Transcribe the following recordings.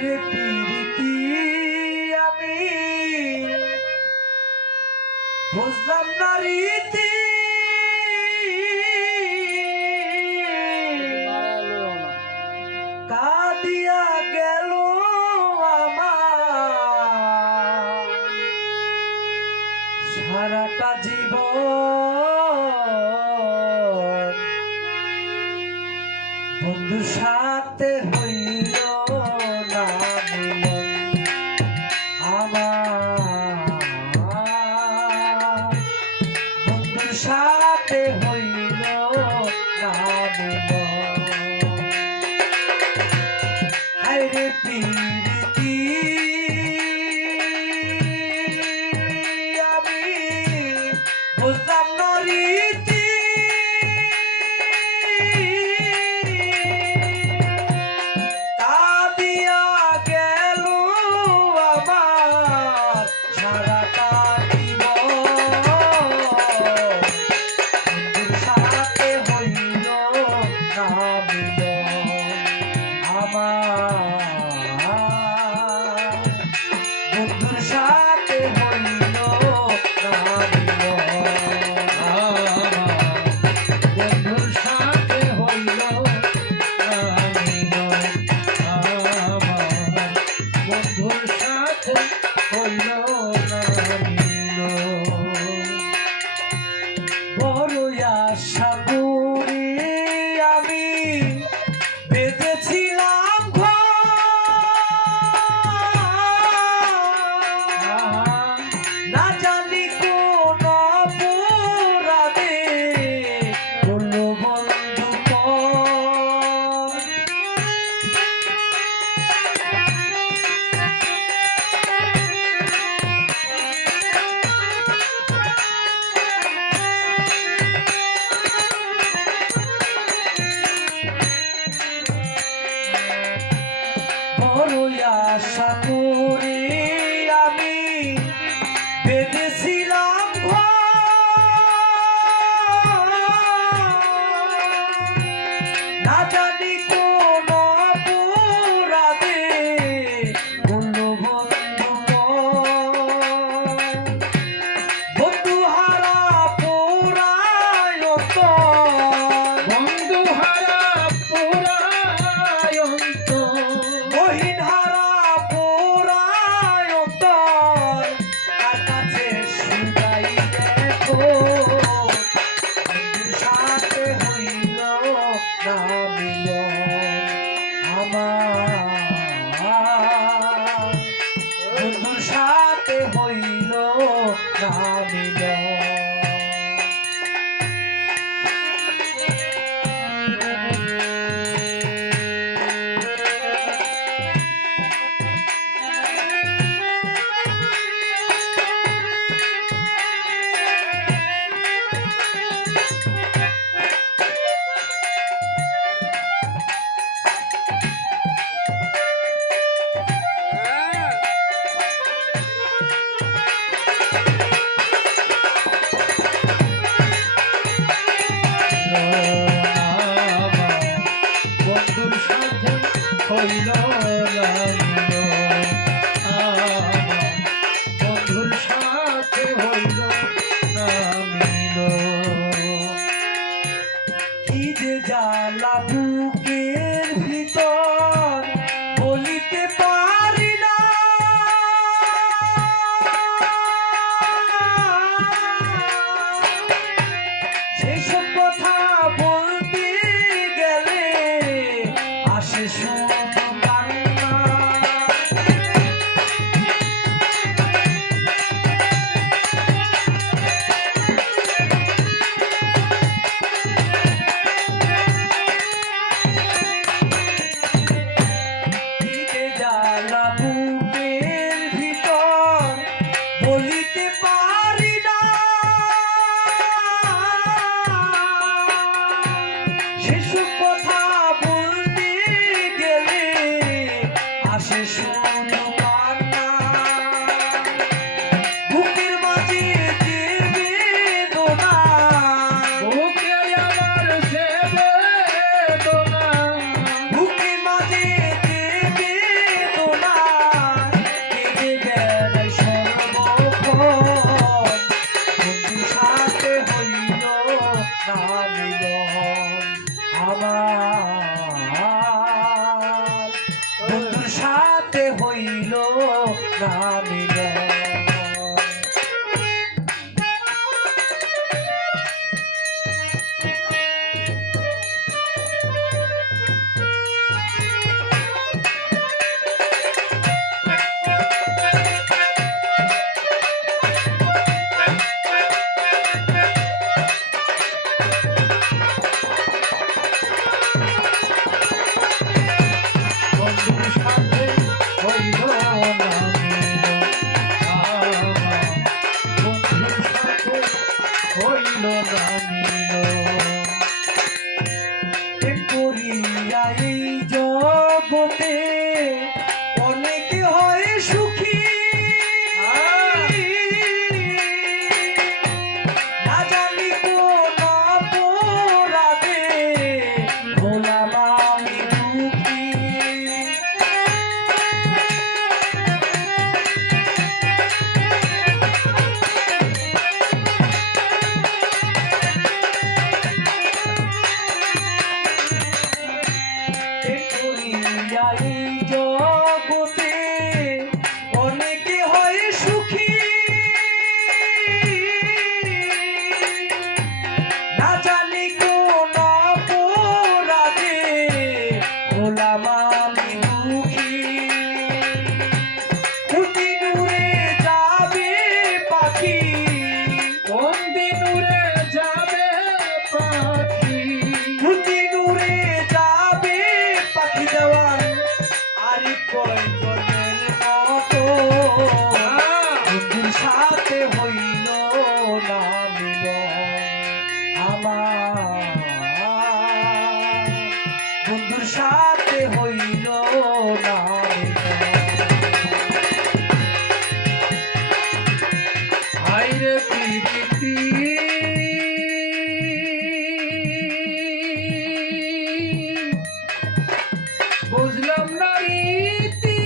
রে প্রীতি আমি বুঝলাম না রীতি কাঁদিয়া গেল আমার সারাটা জীবন বন্ধুর সাথে হইল না মিলন আমার বন্ধুর সাথে হইল না মিলন হায় রে প্রীতি আমি বুঝলাম না রীতি কাঁদিয়া গেল আমার সারাটা জীবন বন্ধুর সাথে হইল না মিলন আমার বন্ধুর সাথে হইল না বন্ধুর সাথে হইল বন্ধুর সাথে হইল না বড় আশা করি আমি বেঁধেছিলাম না জানি কোন অপরাধে বলল বন্ধু বড় আশা করে আমি বেঁধেছিলাম না জানি কোন অপরাধে বলল বন্ধু হারা পোড়ায় বন্ধু হারা পোড়ায় মহিন হারা পোড়ায় তার কাছে শুধাই দেখো বন্ধুর সাথে হইল না মিলন আমার বন্ধুর সাথে হইল না মিলন বন্ধুর সাথে হইল বন্ধুর সাথে হইল কি যে জ্বালা বুকের ভিতর বলিতে পারি না সেই সব কথা বলতে গেলে আসে শুধু কান্না কি যে জ্বালা বুকের ভিতর বলিতে পারি না সেসব কথা বলতে গেলে আসে শুধু কান্না বুকের মাঝে যে বেদনা বুকে আমার সে বেদনা বুকের মাঝে যে বেদনা সাথে হইল না মিলন। এই জগতে অনেকে হয় সুখী, না জানি কোন অপরাধে হলাম আমি দুঃখী। এই জগতে অনেকে হয় সুখী, না জানি কোন অপরাধে হলাম আমি দুঃখী। কোনদিন উড়ে যাবে পাখি, কোনদিন উড়ে যাবে পাখি, কোনদিন উড়ে যাবে পাখি দেওয়ান আরে প্রয়োজনের মতো। বন্ধুর সাথে হইল না মিলন আমার, বন্ধুর সাথে হইল না আইরে প্রীতি বুঝলাম না রীতি,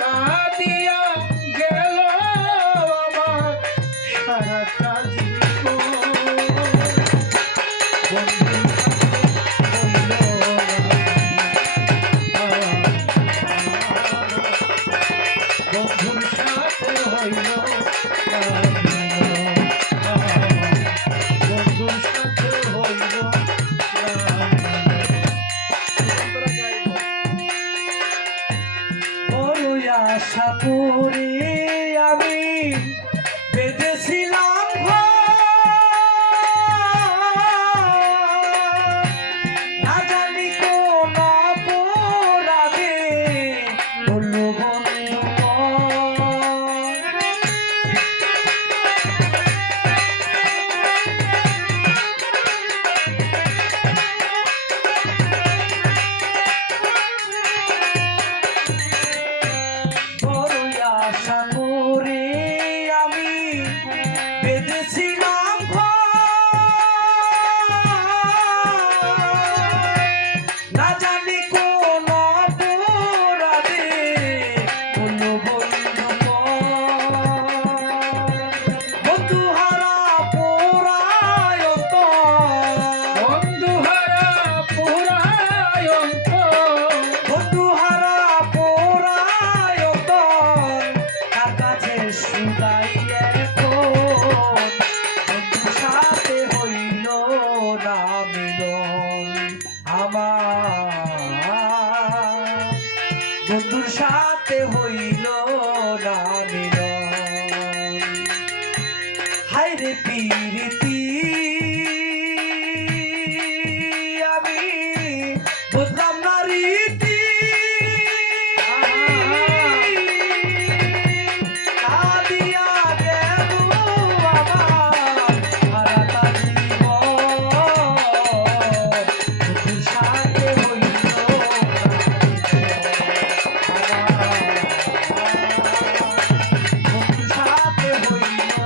কাঁদিয়া গেল আমার সারাটা জীবন। বন্ধুর সাথে হইল না মিলন, বন্ধুর সাথে হইল না মিলন। বড় আশা করে আমি বেঁধেছিলাম না জানি কোন অপরাধে হলো বন্ধু। বড় আশা করে আমি বেঁধেছিলাম না জানি কোন অপরাধে হলো বন্ধু। বন্ধু হারা পোড়ায় বন্ধু হারা পোড়ায়, বন্ধু হারা পোড়ায় তার কাছে সুদাই এখন। বন্ধুর সাথে হইল না মিলন আমার, বন্ধুর সাথে হইল না মিলন। হায়রে প্রীতি আমি বুঝলাম না রীতি, কাঁদিয়া গেল আমার সারাটা জীবন। বন্ধুর সাথে হইল বন্ধুর সাথে হইল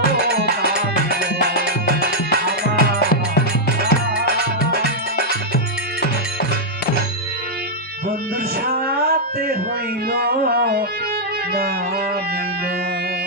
বন্ধুর সাথে হইল না মিলন।